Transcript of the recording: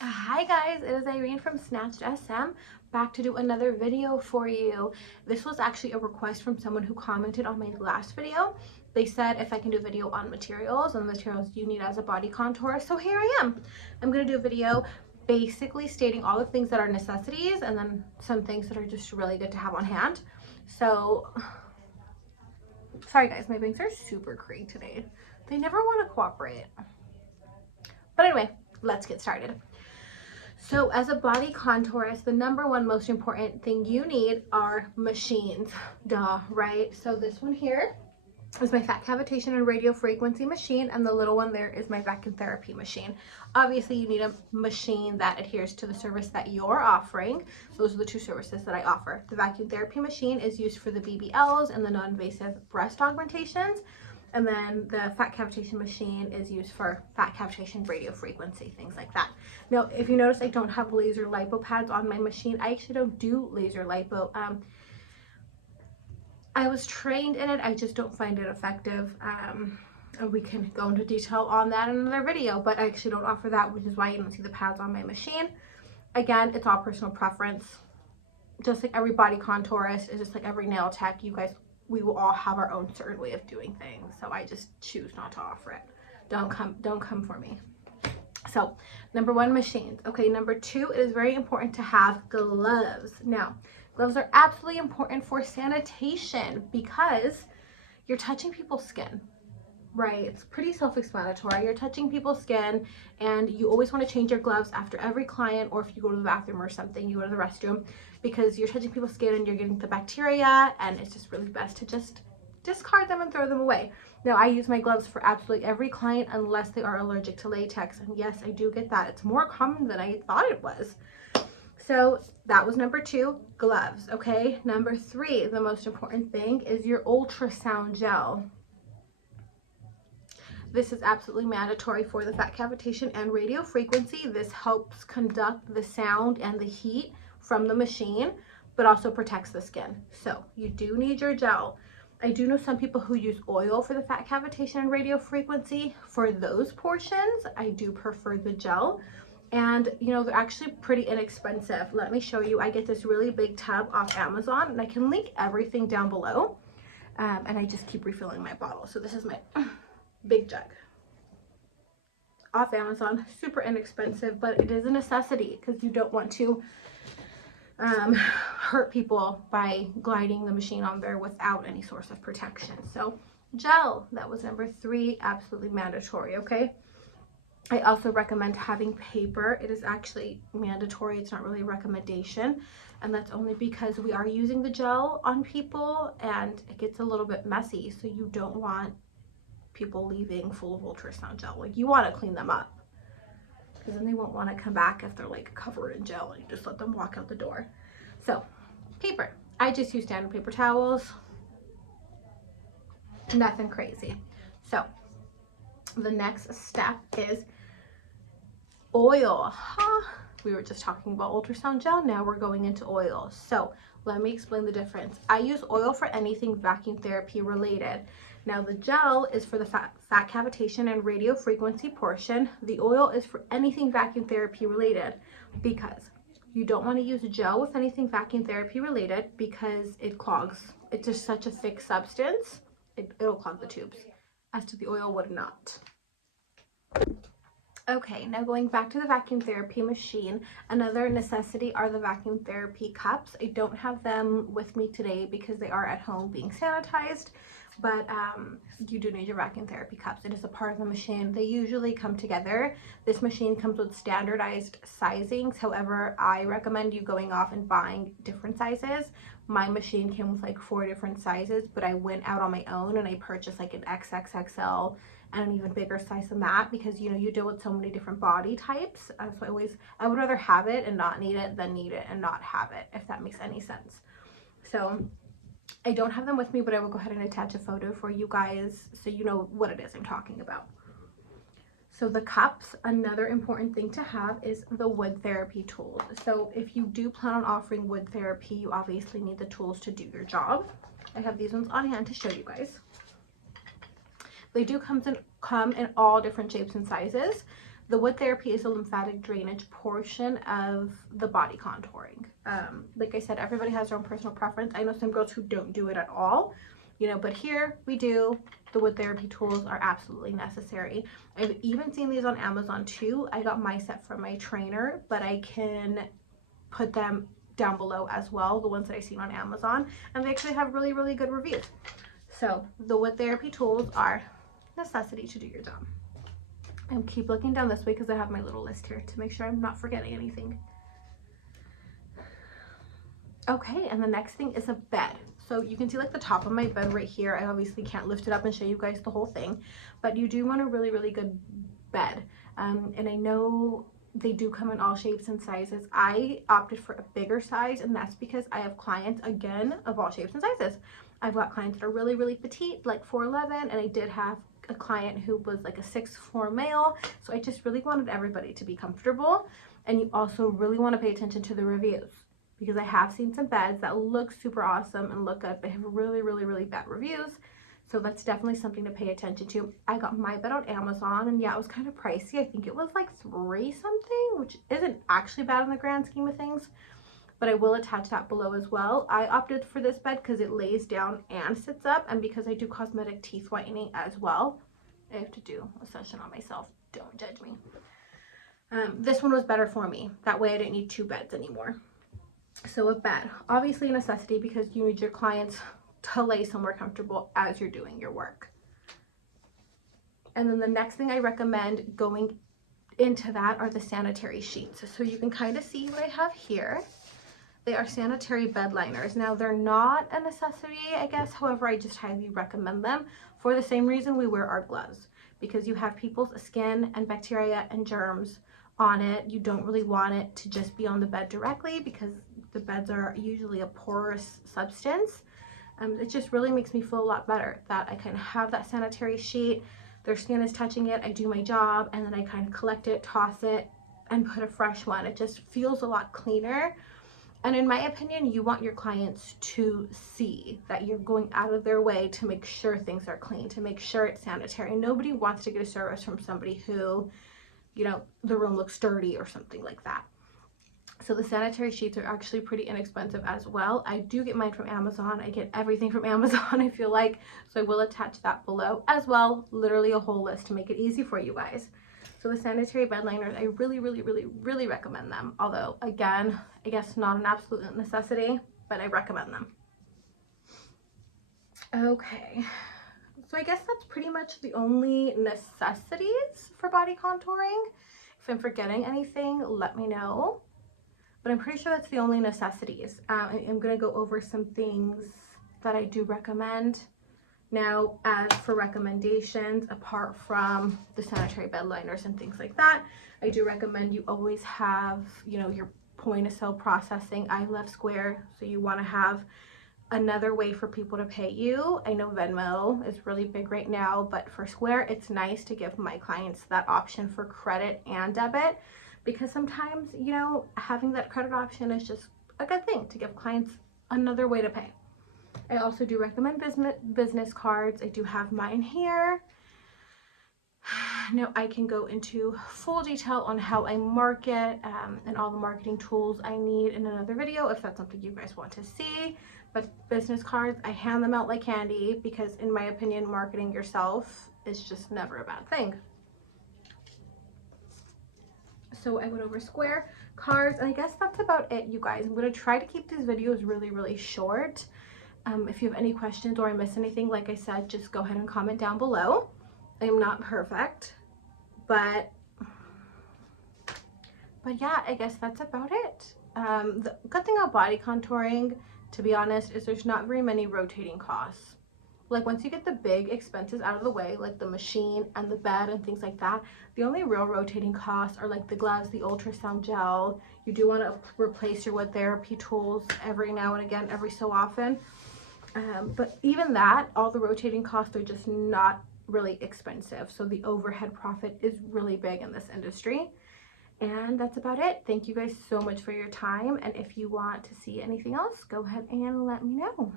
Hi guys, it is Irene from Snatched SM, back to do another video for you. This was actually a request from someone who commented on my last video. They said if I can do a video on materials and the materials you need as a body contour, so here I am. I'm going to do a video basically stating all the things that are necessities and then some things that are just really good to have on hand. So, sorry guys, my bangs are super creaky today. They never want to cooperate. But anyway, let's get started. So as a body contourist, the number one most important thing you need are machines. Duh, right? So this one here is my fat cavitation and radio frequency machine, and the little one there is my vacuum therapy machine. Obviously you need a machine that adheres to the service that you're offering. Those are the two services that I offer. The vacuum therapy machine is used for the BBLs and the non-invasive breast augmentations. And then the fat cavitation machine is used for fat cavitation, radio frequency, things like that. Now, if you notice, I don't have laser lipo pads on my machine. I actually don't do laser lipo. I was trained in it. I just don't find it effective. And we can go into detail on that in another video, but I actually don't offer that, which is why you don't see the pads on my machine. Again, it's all personal preference. Just like every body contourist, it's just like every nail tech, you guys, we will all have our own certain way of doing things. So I just choose not to offer it. Don't come for me. So number one, machines. Okay, number two, it is very important to have gloves. Now, gloves are absolutely important for sanitation because you're touching people's skin, right? It's pretty self-explanatory. You're touching people's skin and you always want to change your gloves after every client, or if you go to the bathroom or something, you go to the restroom, because you're touching people's skin and you're getting the bacteria, and it's just really best to just discard them and throw them away. Now, I use my gloves for absolutely every client unless they are allergic to latex, and yes, I do get that. It's more common than I thought it was. So that was number two, gloves. Okay, number three, the most important thing is your ultrasound gel. This is absolutely mandatory for the fat cavitation and radio frequency. This helps conduct the sound and the heat from the machine, but also protects the skin. So you do need your gel. I do know some people who use oil for the fat cavitation and radio frequency. For those portions, I do prefer the gel. And you know, they're actually pretty inexpensive. Let me show you. I get this really big tub off Amazon, and I can link everything down below. And I just keep refilling my bottle. So this is my big jug off Amazon. Super inexpensive, but it is a necessity because you don't want to hurt people by gliding the machine on there without any source of protection. So gel, that was number three, absolutely mandatory. Okay, I also recommend having paper. It is actually mandatory. It's not really a recommendation, and that's only because we are using the gel on people and it gets a little bit messy, so you don't want people leaving full of ultrasound gel. Like, you want to clean them up because then they won't want to come back if they're like covered in gel, and you just let them walk out the door. So paper, I just use standard paper towels, nothing crazy. So the next step is oil. We were just talking about ultrasound gel, now we're going into oil. So let me explain the difference. I use oil for anything vacuum therapy related. Now the gel is for the fat cavitation and radio frequency portion. The oil is for anything vacuum therapy related, because you don't want to use gel with anything vacuum therapy related because it clogs. It's just such a thick substance. It'll clog the tubes. As to the oil, would not. Okay, now going back to the vacuum therapy machine, another necessity are the vacuum therapy cups. I don't have them with me today because they are at home being sanitized, but you do need your vacuum therapy cups. It is a part of the machine. They usually come together. This machine comes with standardized sizings. However, I recommend you going off and buying different sizes. My machine came with like 4 different sizes, but I went out on my own and I purchased like an XXXL and an even bigger size than that, because you know, you deal with so many different body types. So I would rather have it and not need it than need it and not have it, if that makes any sense. So I don't have them with me, but I will go ahead and attach a photo for you guys so you know what it is I'm talking about. So the cups, another important thing to have is the wood therapy tools. So if you do plan on offering wood therapy, you obviously need the tools to do your job. I have these ones on hand to show you guys. They do come in all different shapes and sizes. The wood therapy is a lymphatic drainage portion of the body contouring. Like I said, everybody has their own personal preference. I know some girls who don't do it at all, you know, but here we do. The wood therapy tools are absolutely necessary. I've even seen these on Amazon too. I got my set from my trainer, but I can put them down below as well, the ones that I've seen on Amazon, and they actually have really, really good reviews. So the wood therapy tools are necessity to do your job. And keep looking down this way because I have my little list here to make sure I'm not forgetting anything. Okay, and the next thing is a bed. So you can see like the top of my bed right here. I obviously can't lift it up and show you guys the whole thing, but you do want a really, really good bed. And I know they do come in all shapes and sizes. I opted for a bigger size, and that's because I have clients, again, of all shapes and sizes. I've got clients that are really, really petite, like 4'11", and I did have a client who was like a 6'4" male. So I just really wanted everybody to be comfortable. And you also really want to pay attention to the reviews, because I have seen some beds that look super awesome and look good, but have really, really, really bad reviews. So that's definitely something to pay attention to. I got my bed on Amazon, and yeah, it was kind of pricey. I think it was like $3 something, which isn't actually bad in the grand scheme of things, but I will attach that below as well. I opted for this bed because it lays down and sits up, and because I do cosmetic teeth whitening as well. I have to do a session on myself. Don't judge me. This one was better for me. That way I didn't need two beds anymore. So a bed, obviously a necessity because you need your clients to lay somewhere comfortable as you're doing your work. And then the next thing I recommend going into that are the sanitary sheets. So you can kind of see what I have here. They are sanitary bed liners. Now they're not a necessity, I guess. However, I just highly recommend them for the same reason we wear our gloves, because you have people's skin and bacteria and germs on it. You don't really want it to just be on the bed directly, because the beds are usually a porous substance. It just really makes me feel a lot better that I kind of have that sanitary sheet. Their skin is touching it. I do my job, and then I kind of collect it, toss it, and put a fresh one. It just feels a lot cleaner. And in my opinion, you want your clients to see that you're going out of their way to make sure things are clean, to make sure it's sanitary. Nobody wants to get a service from somebody who, you know, the room looks dirty or something like that. So the sanitary sheets are actually pretty inexpensive as well. I do get mine from Amazon. I get everything from Amazon, I feel like. So I will attach that below as well. Literally a whole list to make it easy for you guys. So the sanitary bed liners, I really, really, really, really recommend them. Although, again, I guess not an absolute necessity, but I recommend them. Okay. So I guess that's pretty much the only necessities for body contouring. If I'm forgetting anything, let me know. But I'm pretty sure that's the only necessities. I'm going to go over some things that I do recommend. Now, as for recommendations, apart from the sanitary bed liners and things like that, I do recommend you always have, you know, your point of sale processing. I love Square, so you want to have another way for people to pay you. I know Venmo is really big right now, but for Square, it's nice to give my clients that option for credit and debit, because sometimes, you know, having that credit option is just a good thing to give clients another way to pay. I also do recommend business cards. I do have mine here. Now I can go into full detail on how I market and all the marketing tools I need in another video if that's something you guys want to see. But business cards, I hand them out like candy, because in my opinion, marketing yourself is just never a bad thing. So I went over Square, cards, and I guess that's about it, you guys. I'm going to try to keep these videos really, really short. If you have any questions or I miss anything, like I said, just go ahead and comment down below. I am not perfect, but yeah, I guess that's about it. The good thing about body contouring, to be honest, is there's not very many rotating costs. Like once you get the big expenses out of the way, like the machine and the bed and things like that, the only real rotating costs are like the gloves, the ultrasound gel. You do want to replace your wood therapy tools every now and again, every so often. But even that, all the rotating costs are just not really expensive. So the overhead profit is really big in this industry. And that's about it. Thank you guys so much for your time. And if you want to see anything else, go ahead and let me know.